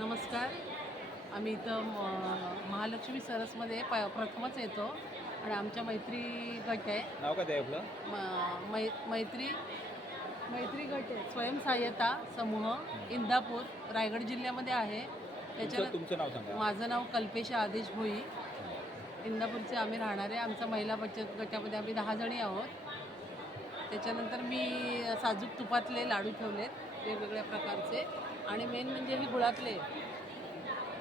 नमस्कार. आम्ही इथं महालक्ष्मी सरसमध्ये प्रथमच येतो आणि आमच्या मैत्री गट आहे. नाव काय ते आपलं? मैत्री मैत्री गट आहे. स्वयंसहाय्यता समूह इंदापूर रायगड जिल्ह्यामध्ये आहे. तुमचं नाव सांगा. माझं नाव कल्पेश आदेश भोई. इंदापूरचे आम्ही राहणारे. आमचा महिला बचत गटामध्ये आम्ही 10 जणी आहोत. त्याच्यानंतर मी साजूक तुपातले लाडू ठेवलेत वेगवेगळ्या प्रकारचे आणि मेन म्हणजे हे गुळातले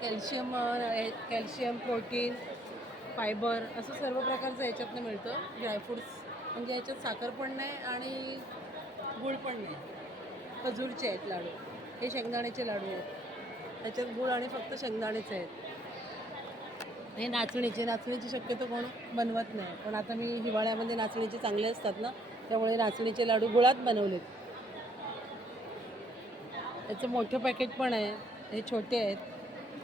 कॅल्शियम प्रोटीन फायबर असं सर्व प्रकारचं ह्याच्यातनं मिळतं. ड्रायफ्रूट्स म्हणजे ह्याच्यात साखर पण नाही आणि गूळ पण नाही. खजूरचे आहेत लाडू. हे शेंगदाण्याचे लाडू आहेत. त्याच्यात गूळ आणि फक्त शेंगदाणेच आहेत. हे नाचणीचे शक्यतो कोण बनवत नाही, पण आता मी हिवाळ्यामध्ये नाचणीचे चांगले असतात ना, त्यामुळे नाचणीचे लाडू गुळात बनवलेत. त्याचं मोठं पॅकेट पण आहे. हे छोटे आहेत.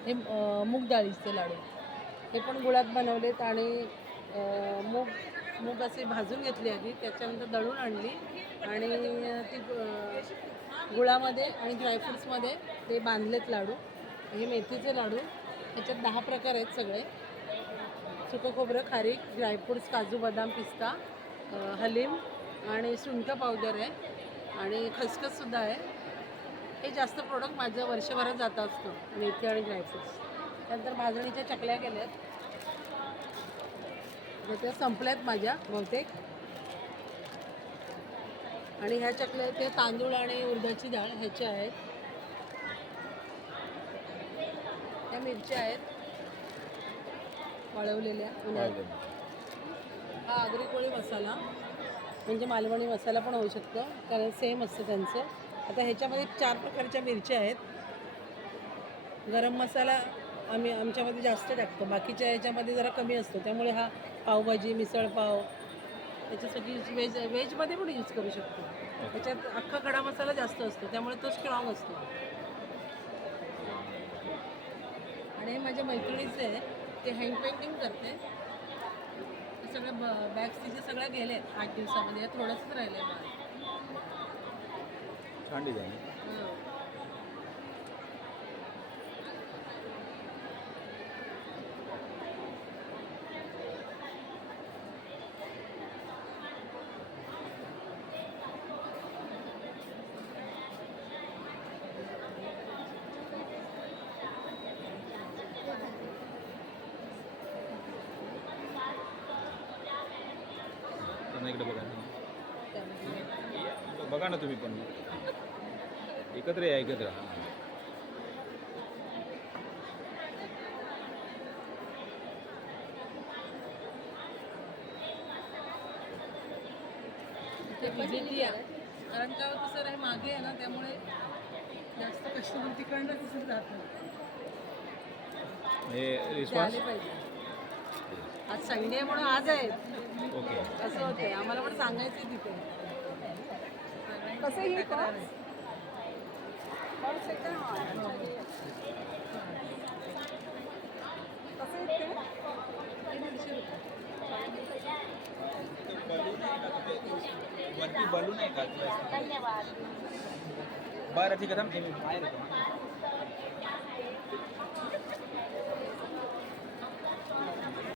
हे मूग डाळीचे लाडू हे पण गुळात बनवलेत आणि मूग असे भाजून घेतले आधी, त्याच्यानंतर दळून आणली आणि ती गुळामध्ये आणि ड्रायफ्रूट्समध्ये ते बांधलेत लाडू. हे मेथीचे लाडू. ह्याच्यात 10 प्रकार आहेत सगळे. सुकं खोबरं, खारीक, ड्रायफ्रूट्स, काजू, बदाम, पिस्ता, हलीम आणि सुंठ पावडर आहे आणि खसखससुद्धा आहे. हे जास्त प्रोडक्ट माझं वर्षभरात जात असतं, मेथी आणि ड्रायफ्रूट्स. त्यानंतर भाजणीच्या चकल्या केल्यात. त्या संपल्यात माझ्या बहुतेक. आणि ह्या चकल्या ते तांदूळ आणि उडदाची डाळ ह्याच्या आहेत. त्या मिरच्या आहेत वाळवलेल्या उन्हाळ्यात. हा आगरी कोळी मसाला म्हणजे मालवणी मसाला पण होऊ शकतो, कारण सेम असतं त्यांचं. आता ह्याच्यामध्ये 4 प्रकारच्या मिरच्या आहेत. गरम मसाला आम्ही आमच्यामध्ये जास्त टाकतो, बाकीच्या ह्याच्यामध्ये जरा कमी असतो. त्यामुळे हा पावभाजी, मिसळपाव त्याच्यासाठी व्हेजमध्ये पण यूज करू शकतो. त्याच्यात अख्खा खडा मसाला जास्त असतो, त्यामुळे तो स्ट्रॉंग असतो. आणि हे माझ्या मैत्रिणीचे आहे, ते हँड पेंटिंग करते. सगळ्या बॅग्स तिचे सगळ्या गेलेत 8 दिवसामध्ये. थोडंसंच राहिलं आहे. छान डिझाईन. इकडे बघा बघा ना तुम्ही पण एकत्र या एकत्र. विजिट या, कारण का कसं आहे मागे आहे ना, त्यामुळे जास्त कस्टमर तिकडनं दिसून जातं. हे रिस्पॉन्स पाहिजे. आज संडे म्हणून आज आहे. ओके. असं होते, आम्हाला पण सांगायचं तिथे कसं हे वरती बलून आहे का? धन्यवाद. बरं ठीक आहे.